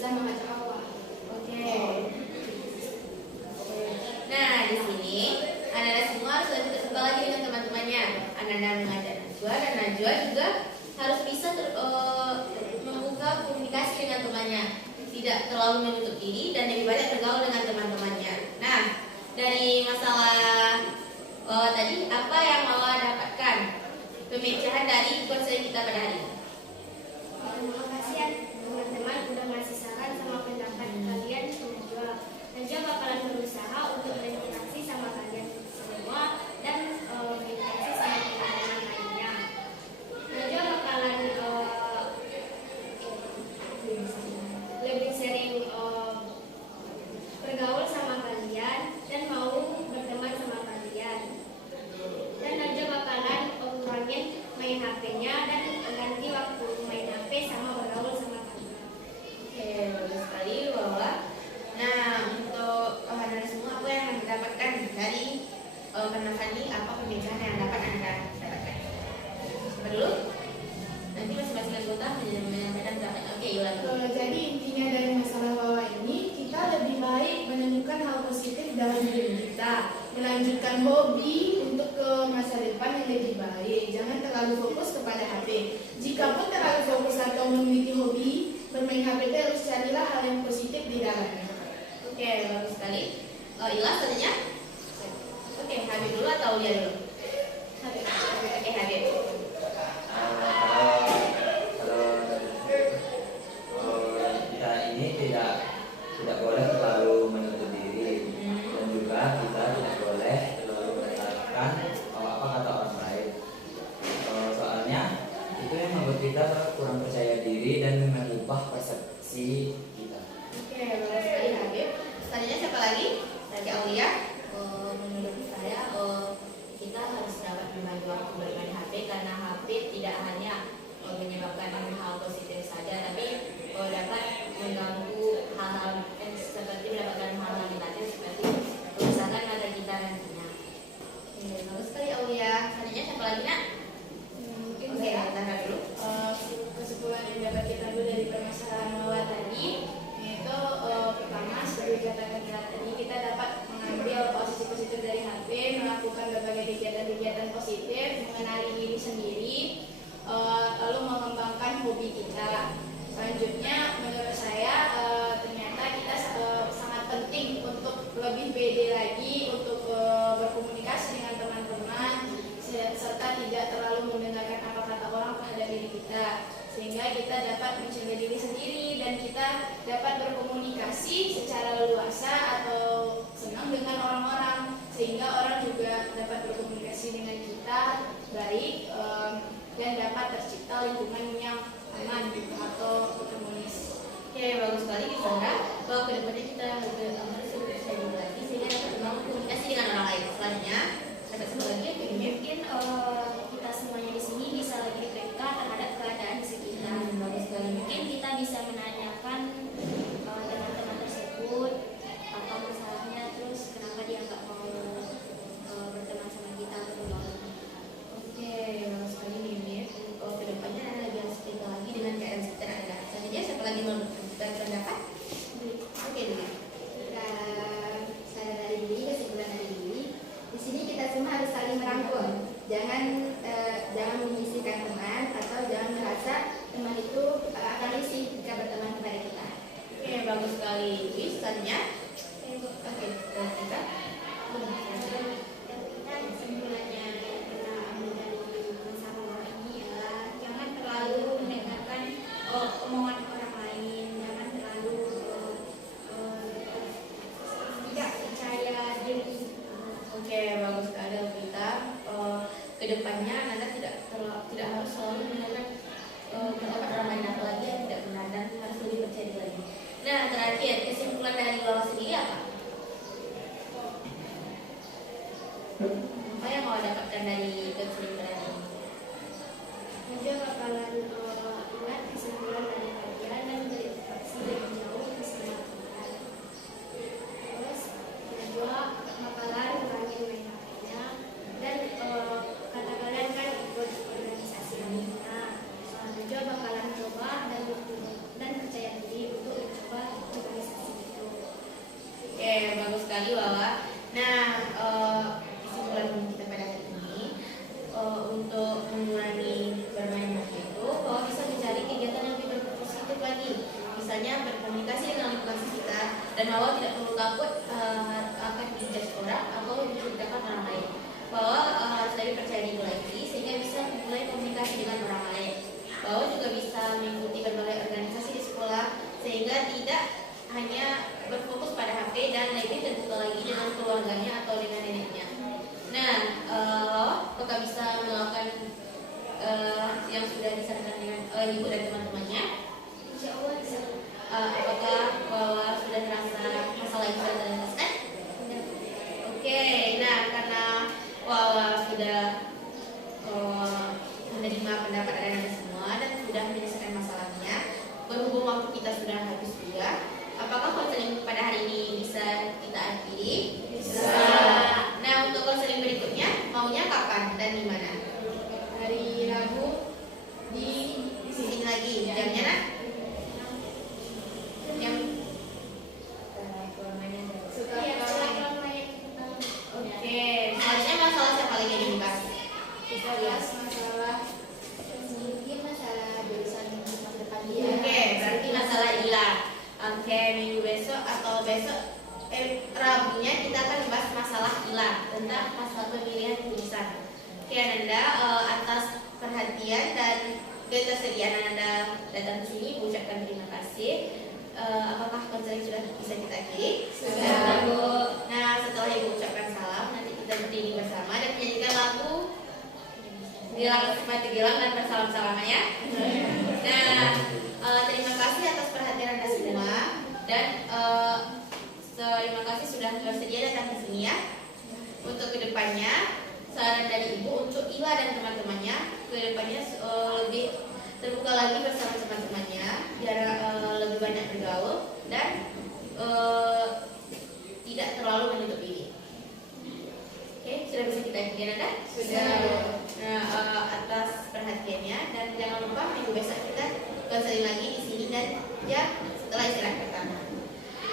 sama macam apa. Oke. Nah, di sini anak-anak semua harus lebih terbuka lagi dengan teman-temannya. Anak-anak mengajak Najwa dan Najwa juga harus bisa membuka komunikasi dengan temannya, tidak terlalu menutup diri dan lebih banyak bergaul dengan teman-temannya. Nah, dari masalah tadi apa yang Wawa dapatkan pemecahan dari konseling kita pada hari ini? Terima kasih ya teman-teman udah ngasih saran sama pendapat kalian ke Najwa. Najwa bakalan berusaha untuk berinteraksi sama kalian semua dan berinteraksi sama teman-teman lainnya. Najwa bakalan lebih sering bergaul sama kalian dan mau berteman sama kalian. Dan Najwa bakalan kurangin main HP-nya dan ganti waktu main HP sama bergaul sama kalian. Oke, bagus sekali Wawa. Nah, untuk anak-anak semua apa yang mendapatkan dari Fani, apa pemecahan yang dapat Anda dapatkan? Siapa dulu? Nanti masing-masing anggota menyampaikan pendapatnya. Oke, Yulan. Jadi intinya dari masalah Wawa ini, kita lebih baik menemukan hal positif dalam diri kita, melanjutkan hobi untuk ke masa depan yang lebih baik. Jangan terlalu fokus kepada HP. Jikapun terlalu fokus atau memiliki hobi bermain HP, harus carilah hal yang positif di dalamnya. Oke, bagus sekali. Ilas tadinya? Oke, Habib dulu atau Ulia dulu? Habib. Oke, Habib. Kalau kita ini tidak boleh terlalu menutup diri dan juga kita tidak boleh terlalu mengatakan apa kata orang lain. Soalnya itu yang membuat kita kurang percaya diri dan mengubah persepsi kita. Oke, bagus sekali Habib. Tadinya siapa lagi? Tadi Aulia. Menurut saya kita harus dapat membagi waktu bermain HP karena HP tidak hanya menyebabkan hal positif saja, tapi dapat mengganggu hal-hal seperti mendapatkan hal-hal negatif seperti kerusakan mata kita nantinya. Oke, bagus sekali Aulia. Tadinya siapa lagi nak? Mungkin Oke, saya Tara dulu. kesimpulan yang dapat kita ambil dari permasalahan Wawa tadi, yaitu pertama seperti kata kita tadi, kita dapat mengambil posisi positif dari HP, melakukan berbagai kegiatan-kegiatan positif, mengenali diri sendiri, lalu mengembangkan hobi kita. Selanjutnya menurut saya ternyata kita sangat penting untuk lebih pede lagi untuk berkomunikasi dengan teman-teman serta tidak terlalu mendengarkan apa kata orang terhadap diri kita, sehingga kita dapat menjaga diri sendiri dan kita dapat berkomunikasi secara leluasa atau senang dengan orang-orang, sehingga orang juga dapat berkomunikasi dengan kita baik dan dapat tercipta lingkungan yang aman atau harmonis. Oke, bagus sekali Sandra. Bahwa kedepannya kita harus lebih percaya lagi sehingga dapat membangun komunikasi dengan orang lain. Selanjutnya, dapat satu lagi Mungkin kita semuanya di sini bisa lebih peka terhadap keadaan di sekitar. bagus sekali. Mungkin kita bisa menanyakan teman-teman tersebut apa masalahnya, terus kenapa dia nggak mau berteman sama kita atau bergaul dengan kita. Oke, bagus sekali Mimi. Kedepannya Anda lebih harus peka lagi dengan keadaan sekitar Anda. Selanjutnya, siapa lagi mau berpendapat? Oke, dulu. Saya dari diri, kesimpulan dari diri. Di sini kita semua harus saling merangkul. Jangan menyisihkan teman atau jangan merasa teman itu akan risih jika berteman kepada kita. Oke, bagus sekali. Wis, selanjutnya. Oke, kita. Dan kesimpulannya yang kita ambil dari masalah ini adalah jangan terlalu mendengarkan omongan orang lain, jangan terlalu tidak percaya diri. Oke, bagus sekali kita. Kedepannya Anda tidak harus selalu mendengarkan pendapat orang lain, apalagi yang tidak benar, dan harus lebih percaya diri lagi. Nah, terakhir kesimpulan dari Wawa sendiri apa? Apa yang mau dapatkan dari kesimpulan ini? Najwa bakalan ingat kesimpulan dari kalian dan berinteraksi lebih jauh bersama Tuhan. Terus Najwa bakalan kurangin main HP-nya dan kata kalian kan ikut organisasi ini. Nah, Najwa bakalan coba dan percaya diri untuk mencoba sudah menerima pendapat anak-anak semua dan sudah menyelesaikan masalahnya. Berhubung waktu kita sudah habis juga, apakah konseling pada hari ini bisa kita akhiri? Bisa. Nah, untuk konseling berikutnya maunya kapan dan di mana? Hari Rabu di Sini lagi jamnya nak? Jam Iya, setelah kelompoknya Oke, selanjutnya masalah siapa lagi yang dibahas? kita bahas masalah Mungkin masalah jurusan masa depan dia. Oke, berarti masalah ILA. Oke, minggu besok atau besok Rabunya kita akan membahas masalah ILA tentang masalah pemilihan jurusan. Oke, Ananda, atas perhatian dan ketersediaan Ananda datang ke sini, mengucapkan terima kasih. Apakah konseling sudah bisa kita akhiri? Sudah, Bu. Nah, setelah Ibu ucapkan salam, nanti kita berdiri bersama dan menyanyikan lagu Gilang Mati Gilang dan bersalam-salaman ya. Nah, terima kasih atas perhatian Anda semua dan terima kasih sudah bersedia datang ke sini ya. Untuk kedepannya, saran dari Ibu untuk Ila dan teman-temannya kedepannya lebih terbuka lagi bersama teman-temannya, biar lebih banyak bergaul dan tidak terlalu menutup diri. Oke, sudah bisa kita akhiri Anda? Sudah. Nah, atas perhatiannya dan jangan lupa minggu besok kita konseling lagi di sini dan jam setelah istirahat pertama.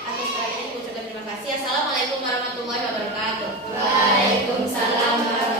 Atas perhatiannya, ucapkan terima kasih. Assalamualaikum warahmatullahi wabarakatuh. Waalaikumsalam warahmatullahi